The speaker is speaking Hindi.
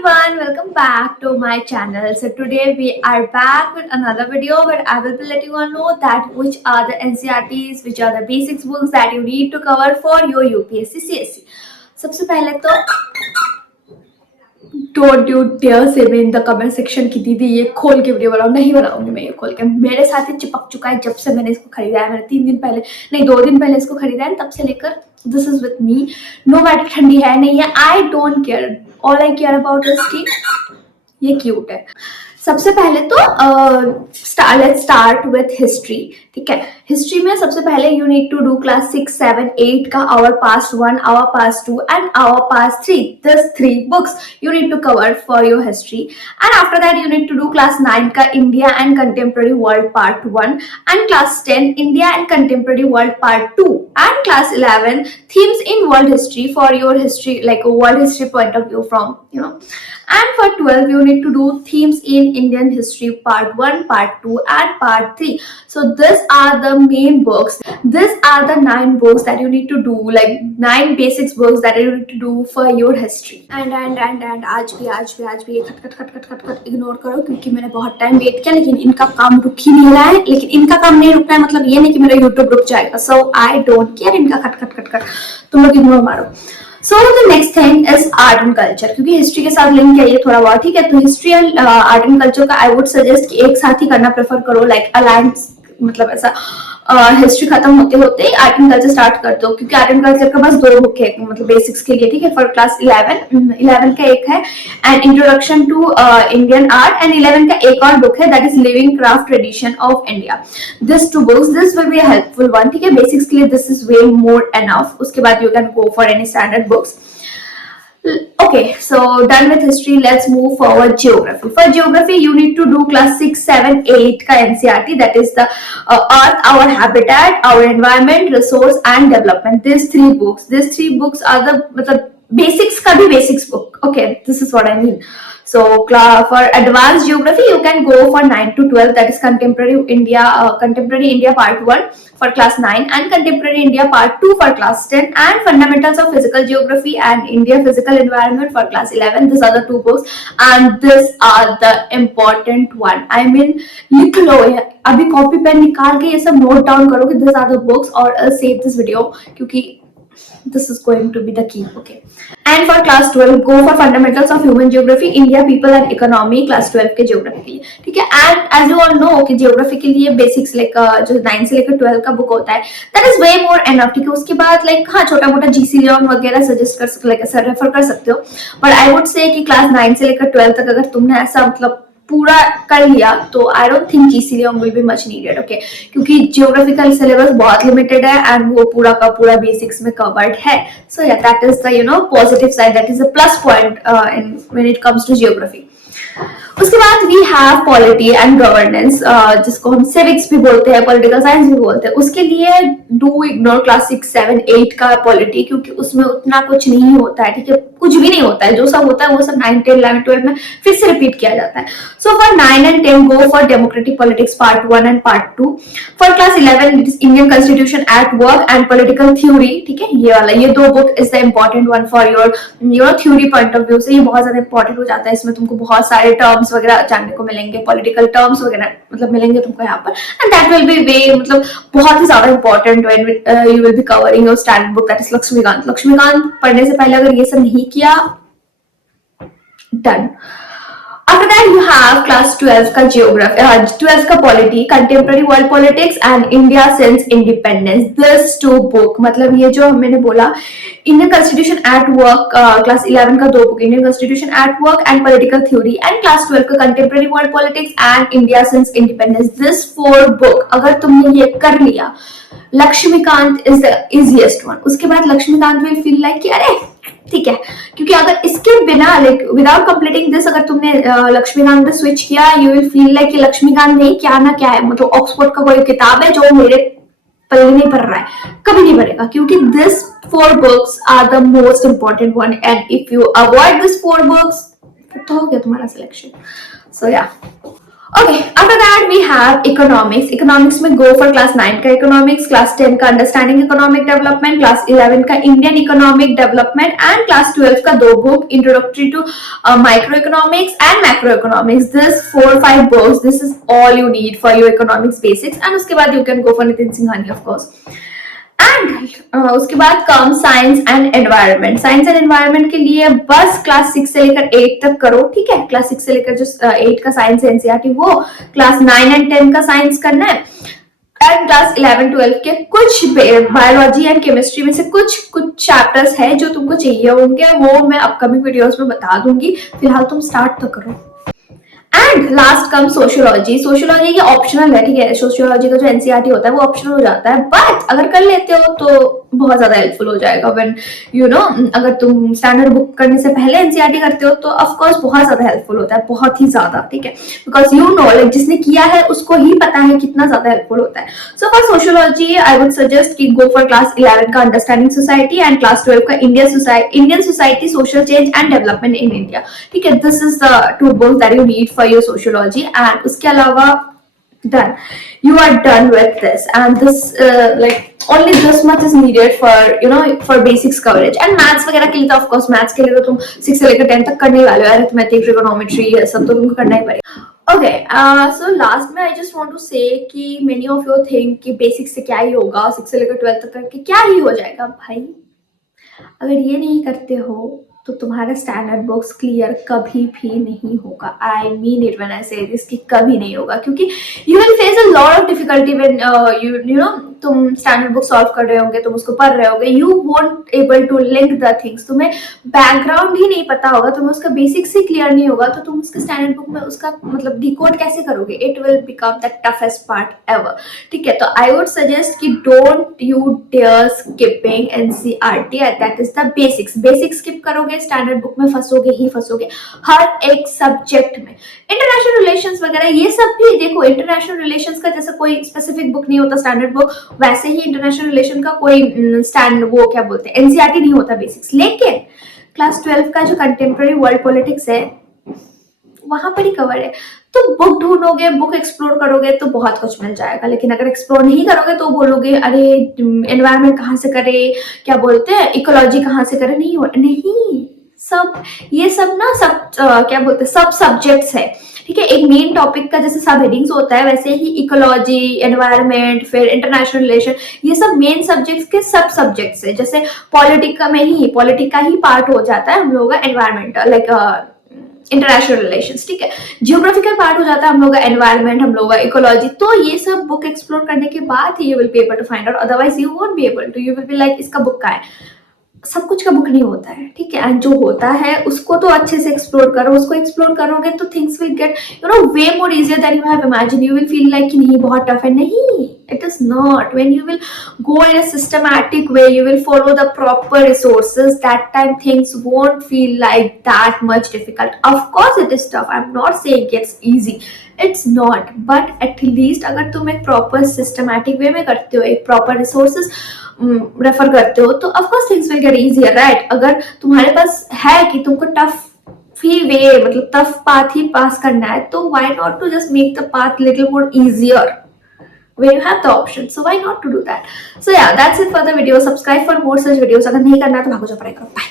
everyone, welcome back to my channel. So today we are back with another video where I will be letting you all know that which are the NCERTs, which are the basics books that you need to cover for your UPSC CSE. सबसे पहले तो डोंट यू डेयर से इन द कमेंट सेक्शन की दीदी ये खोल के वीडियो बनाओ, नहीं बनाऊंगी मैं ये खोल के। मेरे साथ ही चिपक चुका है जब से मैंने इसको खरीदा है। मैंने 3 दिन पहले नहीं 2 दिन पहले इसको खरीदा है, तब से लेकर this is with me. No matter ठंडी है नहीं है, I don't care, all I care about is कि ये क्यूट है। सबसे पहले तो लेट्स स्टार्ट विथ हिस्ट्री। ठीक है, हिस्ट्री में सबसे पहले you need to do class 6, 7, 8 का our past 1, our past 2 and our past 3। This 3 books you need to cover for your history. And after that you need to do class 9 का India and contemporary world part 1 and class 10 India and contemporary world part 2 and class 11 themes in world history for your history, like a world history point of view from, you know. And for 12 you need to do themes in Indian history part 1, part 2 and part 3. So these are the main books. These are the 9 books that you need to do, like 9 basics books that you need to do for your history. And आज भी ये खट इग्नोर करो क्योंकि मैंने बहुत टाइम वेट किया, लेकिन इनका काम रुक ही नहीं रहा है। लेकिन इनका काम नहीं रुक रहा है मतलब ये नहीं कि मेरा YouTube रुक जाएगा। So I don't care, इनका खट तुम लोग इग्नोर मारो। So the next thing is art and culture, क्योंकि हिस्ट्री के साथ लिंक है ये थोड़ा बहुत। ठीक है, तो history and art and culture का आई वुड सजेस्ट कि एक साथ ही करना प्रेफर करो, लाइक अलायंस, मतलब ऐसा हिस्ट्री खत्म होते होते आर्ट एंड कल्चर स्टार्ट कर दो, क्योंकि आर्ट एंड कल्चर का बस 2 बुक है मतलब बेसिक्स के लिए। ठीक है, फॉर क्लास 11 का एक है and introduction to Indian art, and 11 का एक और बुक है that is living craft tradition of India. This 2 books, this will be helpful one. ठीक है, बेसिक्स के लिए this is way more enough. उसके बाद you can go for any standard books. Okay, so done with history, let's move forward geography. For geography you need to do class 6, 7, 8 ka NCERT, that is the earth, our habitat, our environment, resource and development. These 3 books are the matlab basics ka bhi basics book. Okay, this is what I mean. So for advanced geography you can go for 9 to 12, that is contemporary India part 1 for class 9 and contemporary India part 2 for class 10 and fundamentals of physical geography and India physical environment for class 11. These are the 2 books and these are the important one. I mean लिख लो, अभी कॉपी पेन निकाल के ये सब नोट डाउन करो कि these are the books or save this video, क्योंकि this is going to be the key. Okay, and for class 12 go for fundamentals of human geography, India, people and economy, class 12 के geography के लिए। ठीक है, and as you all know कि geography के लिए basics like जो 9 से लेकर 12 का बुक होता है that is way more enough। ठीक है, उसके बाद like हाँ छोटा मोटा GC लियोन वगैरह सजेस्ट कर सकते, like ऐसा रेफर कर सकते हो, but I would say कि class 9 से लेकर 12 तक अगर तुमने ऐसा मतलब पूरा कर लिया तो I don't think GC Leong will be much needed. Okay, क्योंकि जियोग्राफिकल सिलेबस बहुत लिमिटेड है एंड वो पूरा का पूरा बेसिक्स में कवर्ड है। सो या that is the positive side, that is a plus point in when it comes to geography. उसके बाद we have polity and governance, जिसको हम सिविक्स भी बोलते हैं, पॉलिटिकल साइंस भी बोलते हैं। उसके लिए डू इग्नोर क्लास 6, 7, 8 का पॉलिटी, क्योंकि उसमें उतना कुछ नहीं होता है। ठीक है, कुछ भी नहीं होता है, जो सब होता है वो सब 9, 10, 11, 12 में फिर से रिपीट किया जाता है। So for 9 and 10 go for democratic politics part 1 and part 2। For class 11 it is Indian constitution at work and political theory. ठीक है, ये वाला, ये 2 book is the important one for your theory point of view से। ये बहुत ज्यादा इंपॉर्टेंट हो जाता है, इसमें तुमको बहुत सारे टर्म्स वगैरह जानने को मिलेंगे, पॉलिटिकल टर्म्स वगैरह मतलब मिलेंगे तुमको यहाँ पर, and that will be way मतलब बहुत ही ज्यादा important when you will be covering your standard book that is Laxmikanth पढ़ने से पहले अगर ये सब नहीं किया, done. After that you have class 12 का geography, 12 का polity, contemporary world politics and India since independence. This 2 book, मतलब ये जो मैंने बोला Indian Constitution at work, class 11 का 2 book, Indian Constitution at work and political theory, and class 12 का contemporary world politics and India since independence. This 4 book अगर तुमने ये कर लिया, Laxmikant is the easiest one. उसके बाद लक्ष्मीकांत will feel like कि अरे ठीक है, क्योंकि अगर इसके बिना लाइक विदाउट कंप्लीटिंग दिस अगर तुमने लक्ष्मीकांत पे स्विच किया, यू विल फील लाइक कि लक्ष्मीकांत नहीं क्या ना क्या है, मतलब ऑक्सफोर्ड का कोई किताब है जो मेरे पल्ले नहीं पढ़ रहा है, कभी नहीं पढ़ेगा, क्योंकि this 4 books are the most important one and if you avoid this 4 books तो हो गया तुम्हारा सिलेक्शन। सो या Okay, after that we have economics. Economics में go for class 9 का economics, class 10 का understanding economic development, class 11 का Indian economic development and class 12 का दो book introductory to microeconomics and macroeconomics. This 4-5 books, this is all you need for your economics basics and उसके बाद you can go for Nitin Singhani of course. And उसके बाद come science and environment. Science and environment के लिए बस क्लास 6 से लेकर 8 तक करो, ठीक है. क्लास 6 से लेकर जो 8 का साइंस एनसीईआरटी वो, क्लास 9 एंड 10 का साइंस करना है एंड क्लास 11 12 के कुछ बायोलॉजी एंड केमिस्ट्री में से कुछ चैप्टर्स है जो तुमको चाहिए होंगे, वो मैं अपकमिंग वीडियोस में बता दूंगी. फिलहाल तुम स्टार्ट तो करो. And last come sociology. Sociology ये ऑप्शनल है, ठीक है. सोशियोलॉजी का जो एनसीईआरटी होता है वो ऑप्शनल हो जाता है, बट अगर कर लेते हो तो बहुत ज्यादा हेल्पफुल हो जाएगा. व्हेन यू नो, अगर तुम स्टैंडर्ड बुक करने से पहले एनसीईआरटी करते हो तो ऑफ कोर्स बहुत ज्यादा हेल्पफुल होता है, बहुत ही ज्यादा, ठीक है. बिकॉज यू नो, लाइक जिसने किया है उसको ही पता है कितना ज्यादा हेल्पफुल होता है. So for sociology I would suggest कि गो फॉर क्लास 11 का अंडरस्टैंडिंग सोसाइटी एंड क्लास 12 का Indian society social change and development in India, ठीक है. This is the 2 books that you need for your sociology. And उसके अलावा done, you are done with this, and this like only this much is needed for, you know, for basics coverage. And maths वगैरह के लिए तो of course maths के लिए तो तुम 6 से लेकर 10 तक करने ही वाले हो. arithmetic, trigonometry ये सब तो तुमको करना ही पड़ेगा. Okay, so last में I just want to say कि many of you think कि basics से क्या ही होगा, 6 से लेकर 12 तक करके क्या ही हो जाएगा. भाई अगर ये नहीं करते हो तो तुम्हारा स्टैंडर्ड बुक्स क्लियर कभी भी नहीं होगा. I mean it when I say this कि कभी नहीं होगा, क्योंकि you will face a lot of difficulty when you know तुम स्टैंडर्ड बुक सॉल्व कर रहे होंगे, तुम उसको पढ़ रहे होगे. You won't able to link the things. तुम्हें बैकग्राउंड ही नहीं पता होगा, तुम्हें उसका बेसिक्स ही क्लियर नहीं होगा, तो तुम उसके स्टैंडर्ड बुक में उसका मतलब डिकोड कैसे करोगे. It will become the toughest part ever, ठीक है. तो आई वुड सजेस्ट कि don't you dare skipping NCERT, that is the basics. Basics skip करोगे स्टैंडर्ड बुक में फंसोगे ही फंसोगे हर एक सब्जेक्ट में. इंटरनेशनल रिलेशंस वगैरह ये सब भी देखो. इंटरनेशनल रिलेशंस का जैसे कोई स्पेसिफिक बुक नहीं होता स्टैंडर्ड बुक, वैसे ही इंटरनेशनल रिलेशन का कोई स्टैंड वो क्या बोलते हैं एनसीईआरटी नहीं होता बेसिक्स. लेकिन क्लास 12 का जो कंटेम्प्रेरी वर्ल्ड पॉलिटिक्स है वहां पर ही कवर है. तो बुक ढूंढोगे, बुक एक्सप्लोर करोगे तो बहुत कुछ मिल जाएगा. लेकिन अगर एक्सप्लोर नहीं करोगे तो बोलोगे अरे एनवायरनमेंट कहाँ से करे, क्या बोलते हैं इकोलॉजी कहाँ से करे. नहीं, सब ये सब ना सब क्या बोलते हैं सब सब्जेक्ट्स है, ठीक है. एक मेन टॉपिक का जैसे सब हेडिंग्स होता है वैसे ही इकोलॉजी, एनवायरनमेंट, फिर इंटरनेशनल रिलेशन, ये सब मेन सब्जेक्ट्स के सब सब्जेक्ट्स है. जैसे पॉलिटिक का ही पार्ट हो जाता है हम लोगों का एनवायरमेंटल, लाइक इंटरनेशनल रिलेशंस, ठीक है. जियोग्राफिकल पार्ट हो जाता है हम लोग का एनवायरनमेंट, हम लोग का इकोलॉजी. तो ये सब बुक एक्सप्लोर करने के बाद ही you will be able to find out, otherwise you won't be able to. You will be like इसका बुक का है. सब कुछ का बुक नहीं होता है, ठीक है. एंड जो होता है उसको तो अच्छे से एक्सप्लोर करो. उसको एक्सप्लोर करोगे तो things will get you know way more easier than you have imagine. You will feel like कि नहीं बहुत टफ है. नहीं, it is not. When you will go in a systematic way, you will follow the proper resources, that time things won't feel like that much difficult. Of course it is tough, I'm not saying it's easy, it's not, but at least अगर तुम एक proper systematic way में करते हो, एक proper resources रेफर करते हो, तो of course things will get easier, right? अगर तुम्हारे पास है कि तुमको टफ ही वे मतलब टफ पाथ ही पास करना है, तो why not to just make the path little more easier when you have the option. So why not to do that? So yeah, that's it for the video. Subscribe for more such videos. अगर नहीं करना तो भागो जा पड़ेगा. Bye.